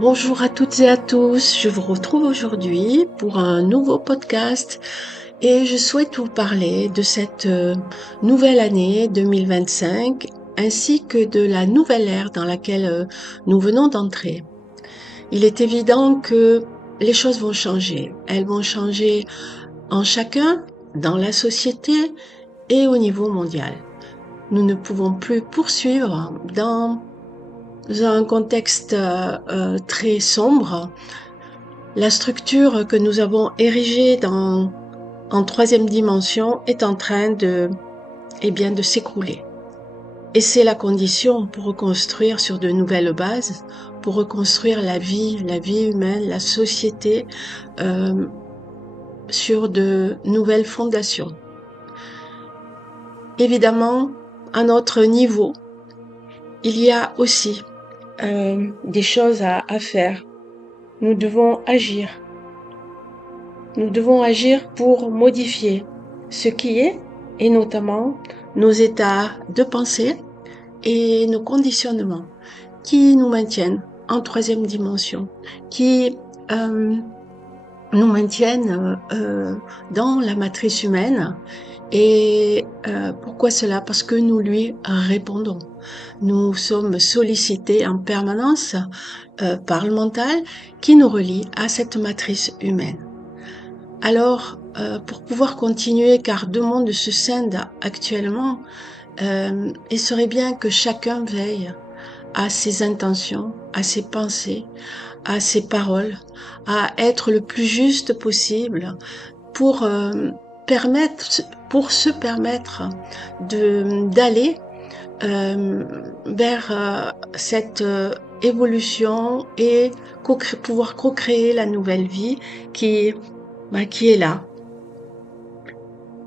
Bonjour à toutes et à tous, je vous retrouve aujourd'hui pour un nouveau podcast et je souhaite vous parler de cette nouvelle année 2025 ainsi que de la nouvelle ère dans laquelle nous venons d'entrer. Il est évident que les choses vont changer. Elles vont changer en chacun, dans la société et au niveau mondial. Nous ne pouvons plus poursuivre dans un contexte très sombre. La structure que nous avons érigée en troisième dimension est en train de s'écrouler. Et c'est la condition pour reconstruire sur de nouvelles bases, pour reconstruire la vie humaine, la société sur de nouvelles fondations. Évidemment, à notre niveau, il y a aussi des choses à faire. Nous devons agir. Nous devons agir pour modifier ce qui est, et notamment nos états de pensée et nos conditionnements qui nous maintiennent en troisième dimension, qui nous maintiennent dans la matrice humaine. Et pourquoi cela? Parce que nous lui répondons. Nous sommes sollicités en permanence par le mental qui nous relie à cette matrice humaine. Alors, pour pouvoir continuer, car deux mondes se scindent actuellement, il serait bien que chacun veille à ses intentions, à ses pensées, à ses paroles, à être le plus juste possible pour se permettre d'aller vers cette évolution et pouvoir co-créer la nouvelle vie qui est là.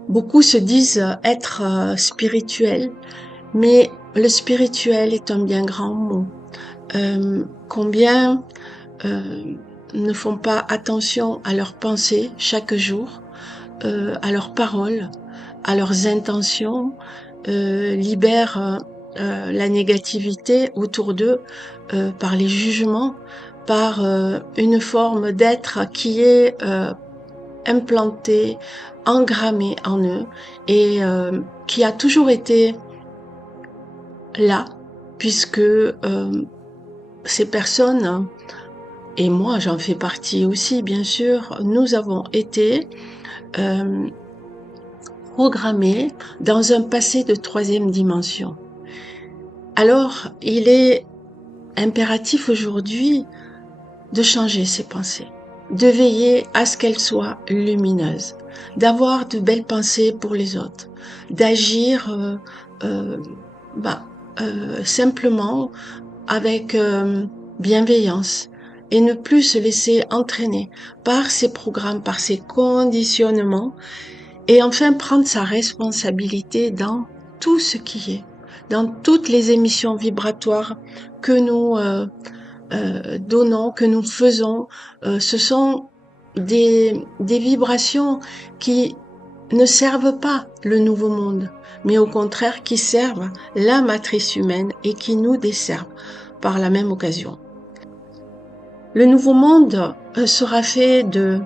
Beaucoup se disent être spirituels, mais le spirituel est un bien grand mot. Combien ne font pas attention à leurs pensées chaque jour, à leurs paroles, à leurs intentions, libèrent la négativité autour d'eux par les jugements, par une forme d'être qui est implantée, engrammée en eux et qui a toujours été là, puisque ces personnes, et moi j'en fais partie aussi bien sûr, nous avons été programmés dans un passé de troisième dimension. Alors il est impératif aujourd'hui de changer ses pensées, de veiller à ce qu'elles soient lumineuses, d'avoir de belles pensées pour les autres, d'agir simplement avec bienveillance et ne plus se laisser entraîner par ces programmes, par ces conditionnements et enfin prendre sa responsabilité dans tout ce qui est, dans toutes les émissions vibratoires que nous donnons, que nous faisons. Ce sont des vibrations qui ne servent pas le nouveau monde, mais au contraire qui servent la matrice humaine et qui nous desservent par la même occasion. Le nouveau monde sera fait de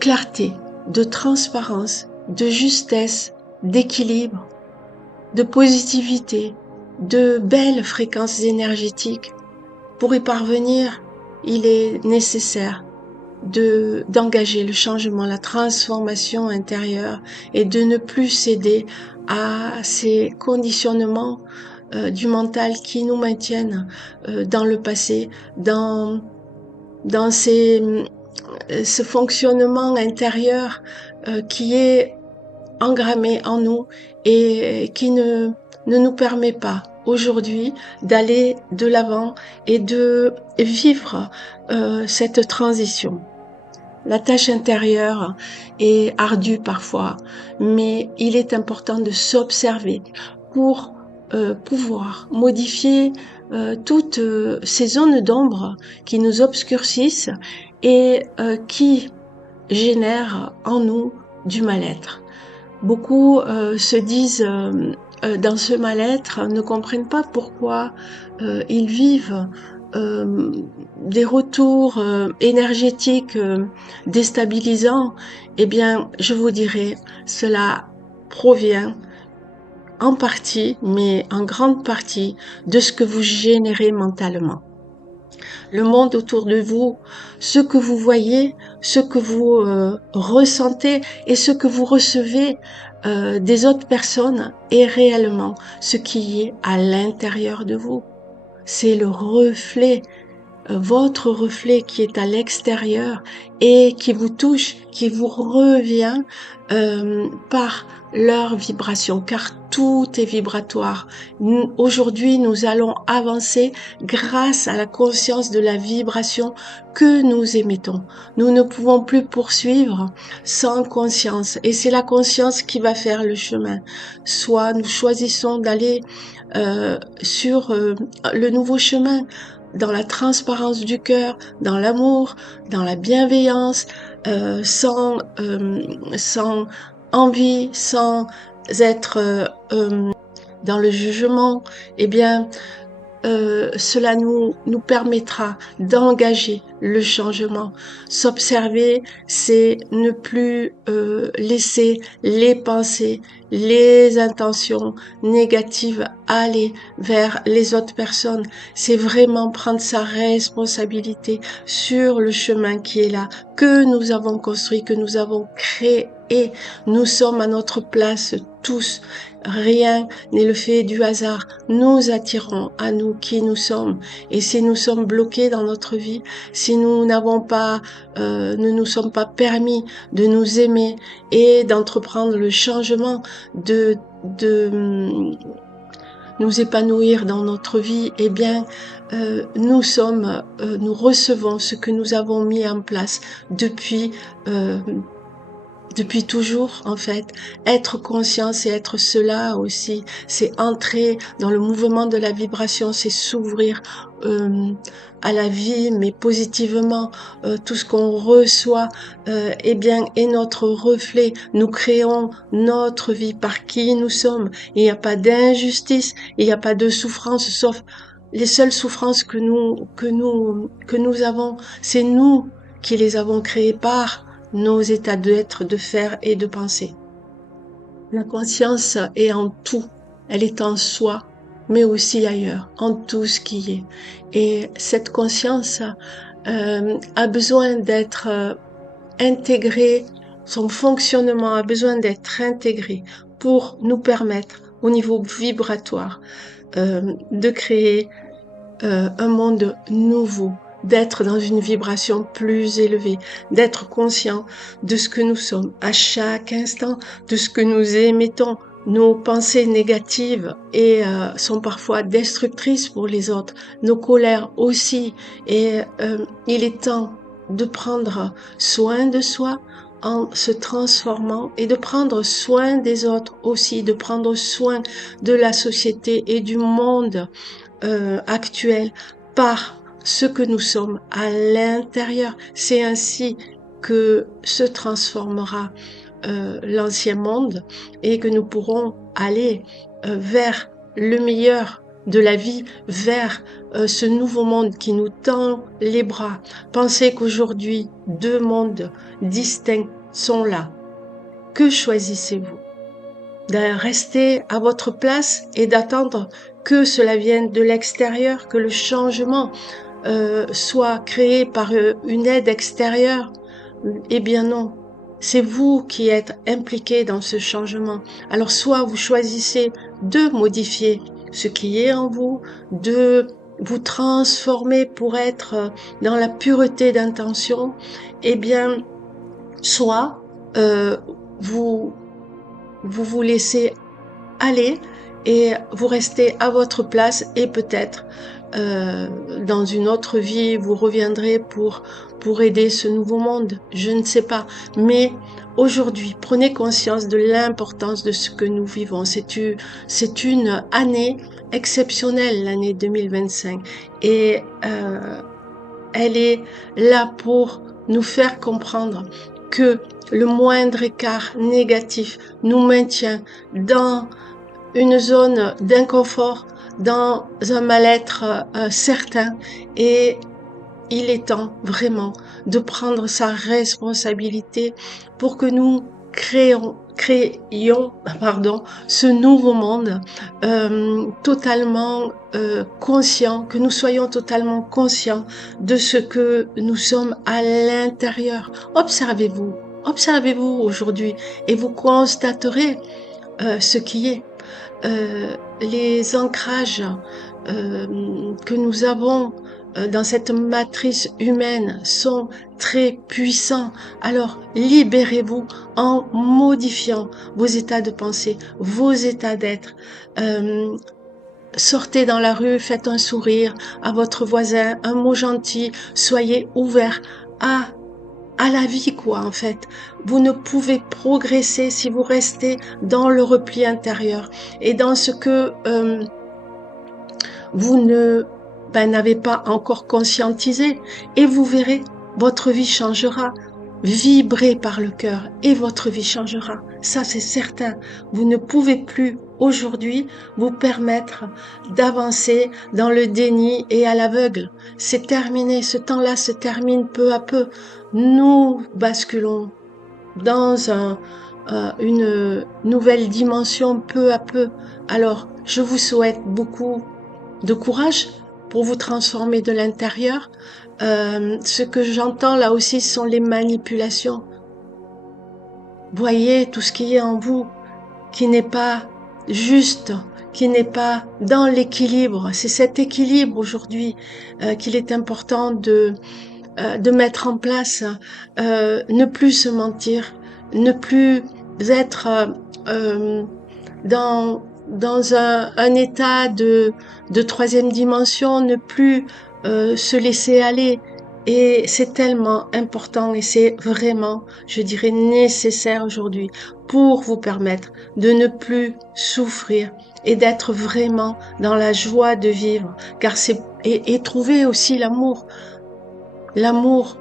clarté, de transparence, de justesse, d'équilibre, de positivité, de belles fréquences énergétiques. Pour y parvenir, il est nécessaire d'engager le changement, la transformation intérieure et de ne plus céder à ces conditionnements du mental qui nous maintiennent dans le passé, dans ce fonctionnement intérieur qui est engrammé en nous et qui ne nous permet pas aujourd'hui d'aller de l'avant et de vivre cette transition. La tâche intérieure est ardue parfois, mais il est important de s'observer pour pouvoir modifier toutes ces zones d'ombre qui nous obscurcissent et qui génèrent en nous du mal-être. Beaucoup se disent dans ce mal-être, ne comprennent pas pourquoi ils vivent des retours énergétiques déstabilisants, eh bien, je vous dirais, cela provient en partie, mais en grande partie, de ce que vous générez mentalement. Le monde autour de vous, ce que vous voyez, ce que vous ressentez et ce que vous recevez des autres personnes est réellement ce qui est à l'intérieur de vous. C'est le reflet, votre reflet qui est à l'extérieur et qui vous touche, qui vous revient par leur vibration, car tout est vibratoire. Aujourd'hui, nous allons avancer grâce à la conscience de la vibration que nous émettons. Nous ne pouvons plus poursuivre sans conscience, et c'est la conscience qui va faire le chemin. Soit nous choisissons d'aller sur le nouveau chemin, dans la transparence du cœur, dans l'amour, dans la bienveillance, sans envie, sans être dans le jugement, eh bien, cela nous permettra d'engager le changement. S'observer, c'est ne plus laisser les pensées, les intentions négatives aller vers les autres personnes. C'est vraiment prendre sa responsabilité sur le chemin qui est là, que nous avons construit, que nous avons créé. Et nous sommes à notre place tous. Rien n'est le fait du hasard. Nous attirons à nous qui nous sommes. Et si nous sommes bloqués dans notre vie, si nous n'avons pas, ne nous sommes pas permis de nous aimer et d'entreprendre le changement, de nous épanouir dans notre vie, eh bien, nous recevons ce que nous avons mis en place depuis toujours, en fait. Être conscient, c'est être cela aussi. C'est entrer dans le mouvement de la vibration, c'est s'ouvrir à la vie, mais positivement. Tout ce qu'on reçoit, eh bien, est notre reflet. Nous créons notre vie par qui nous sommes. Il n'y a pas d'injustice, il n'y a pas de souffrance, sauf les seules souffrances que nous avons. C'est nous qui les avons créées par nos états d'être, de faire et de penser. La conscience est en tout, elle est en soi, mais aussi ailleurs, en tout ce qui est. Et cette conscience a besoin d'être intégrée, son fonctionnement a besoin d'être intégré pour nous permettre, au niveau vibratoire, de créer un monde nouveau, d'être dans une vibration plus élevée, d'être conscient de ce que nous sommes à chaque instant, de ce que nous émettons. Nos pensées négatives sont parfois destructrices pour les autres, nos colères aussi, et il est temps de prendre soin de soi en se transformant et de prendre soin des autres aussi, de prendre soin de la société et du monde actuel par ce que nous sommes à l'intérieur. C'est ainsi que se transformera l'ancien monde et que nous pourrons aller vers le meilleur de la vie, vers ce nouveau monde qui nous tend les bras. Pensez qu'aujourd'hui, deux mondes distincts sont là. Que choisissez-vous? De rester à votre place et d'attendre que cela vienne de l'extérieur, que le changement soit créé par une aide extérieure? Eh bien non, c'est vous qui êtes impliqué dans ce changement. Alors soit vous choisissez de modifier ce qui est en vous, de vous transformer pour être dans la pureté d'intention, eh bien soit vous vous laissez aller et vous restez à votre place et peut-être dans une autre vie vous reviendrez pour aider ce nouveau monde, je ne sais pas, mais aujourd'hui prenez conscience de l'importance de ce que nous vivons. C'est une année exceptionnelle, l'année 2025, et elle est là pour nous faire comprendre que le moindre écart négatif nous maintient dans une zone d'inconfort, dans un mal-être certain, et il est temps vraiment de prendre sa responsabilité pour que nous créions ce nouveau monde totalement conscient, que nous soyons totalement conscients de ce que nous sommes à l'intérieur. Observez-vous, observez-vous aujourd'hui et vous constaterez ce qui est. Les ancrages que nous avons dans cette matrice humaine sont très puissants. Alors libérez-vous en modifiant vos états de pensée, vos états d'être. Euh, Sortez dans la rue, faites un sourire à votre voisin, un mot gentil, soyez ouvert à la vie, quoi, en fait. Vous ne pouvez progresser si vous restez dans le repli intérieur et dans ce que vous ne n'avez pas encore conscientisé, et vous verrez, votre vie changera. Vibrez par le cœur et votre vie changera. Ça, c'est certain. Vous ne pouvez plus aujourd'hui vous permettre d'avancer dans le déni et à l'aveugle. C'est terminé. Ce temps-là se termine peu à peu. Nous basculons dans une nouvelle dimension peu à peu. Alors, je vous souhaite beaucoup de courage pour vous transformer de l'intérieur. Ce que j'entends là aussi sont les manipulations. Voyez tout ce qui est en vous qui n'est pas juste, qui n'est pas dans l'équilibre. C'est cet équilibre aujourd'hui qu'il est important de mettre en place. Ne plus se mentir, ne plus être dans un état de troisième dimension, ne plus se laisser aller. Et c'est tellement important et c'est vraiment, je dirais, nécessaire aujourd'hui pour vous permettre de ne plus souffrir et d'être vraiment dans la joie de vivre. Car c'est, et trouver aussi l'amour. L'amour,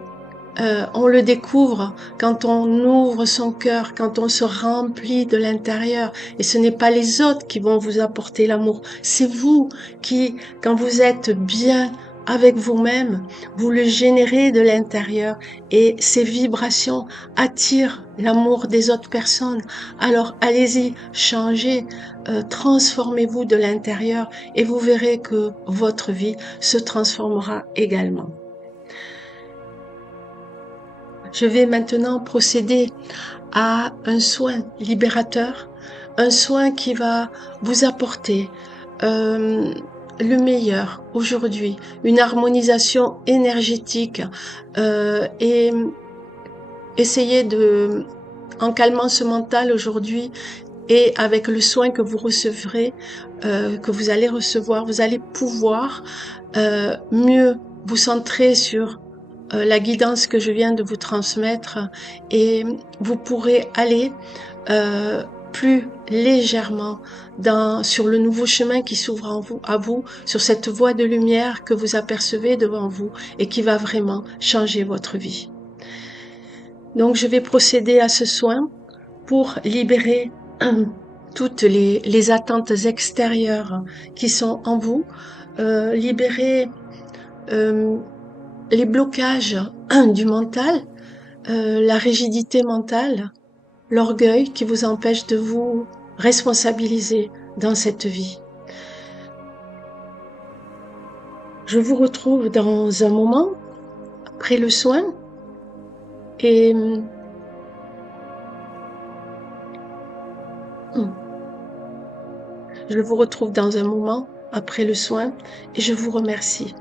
on le découvre quand on ouvre son cœur, quand on se remplit de l'intérieur. Et ce n'est pas les autres qui vont vous apporter l'amour. C'est vous qui, quand vous êtes bien avec vous-même, vous le générez de l'intérieur et ces vibrations attirent l'amour des autres personnes. Alors allez-y, changez, transformez-vous de l'intérieur et vous verrez que votre vie se transformera également. Je vais maintenant procéder à un soin libérateur, un soin qui va vous apporter le meilleur aujourd'hui, une harmonisation énergétique et essayez de, en calmant ce mental aujourd'hui et avec le soin que vous recevrez, que vous allez recevoir, vous allez pouvoir mieux vous centrer sur la guidance que je viens de vous transmettre et vous pourrez aller plus légèrement sur le nouveau chemin qui s'ouvre à vous, sur cette voie de lumière que vous apercevez devant vous et qui va vraiment changer votre vie. Donc je vais procéder à ce soin pour libérer toutes les attentes extérieures qui sont en vous, libérer les blocages du mental, la rigidité mentale, l'orgueil qui vous empêche de vous responsabiliser dans cette vie. Je vous retrouve dans un moment après le soin et je vous retrouve dans un moment après le soin et je vous remercie.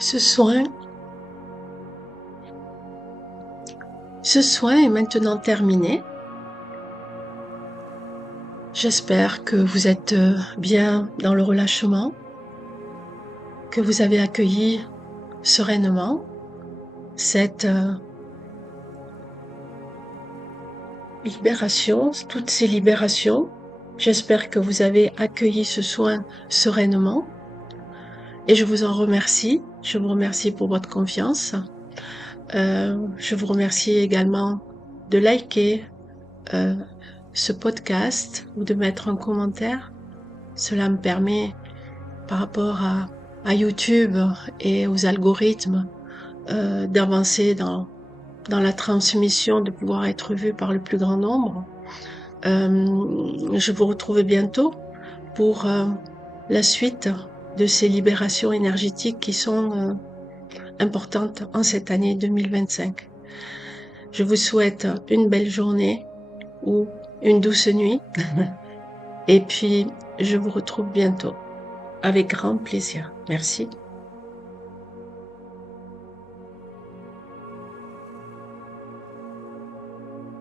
Ce soin est maintenant terminé. J'espère que vous êtes bien dans le relâchement, que vous avez accueilli sereinement cette libération, toutes ces libérations. J'espère que vous avez accueilli ce soin sereinement et je vous en remercie. Je vous remercie pour votre confiance. Je vous remercie également de liker ce podcast ou de mettre un commentaire. Cela me permet, par rapport à YouTube et aux algorithmes, d'avancer dans la transmission, de pouvoir être vu par le plus grand nombre. Je vous retrouve bientôt pour la suite de ces libérations énergétiques qui sont importantes en cette année 2025. Je vous souhaite une belle journée ou une douce nuit et puis je vous retrouve bientôt avec grand plaisir. Merci.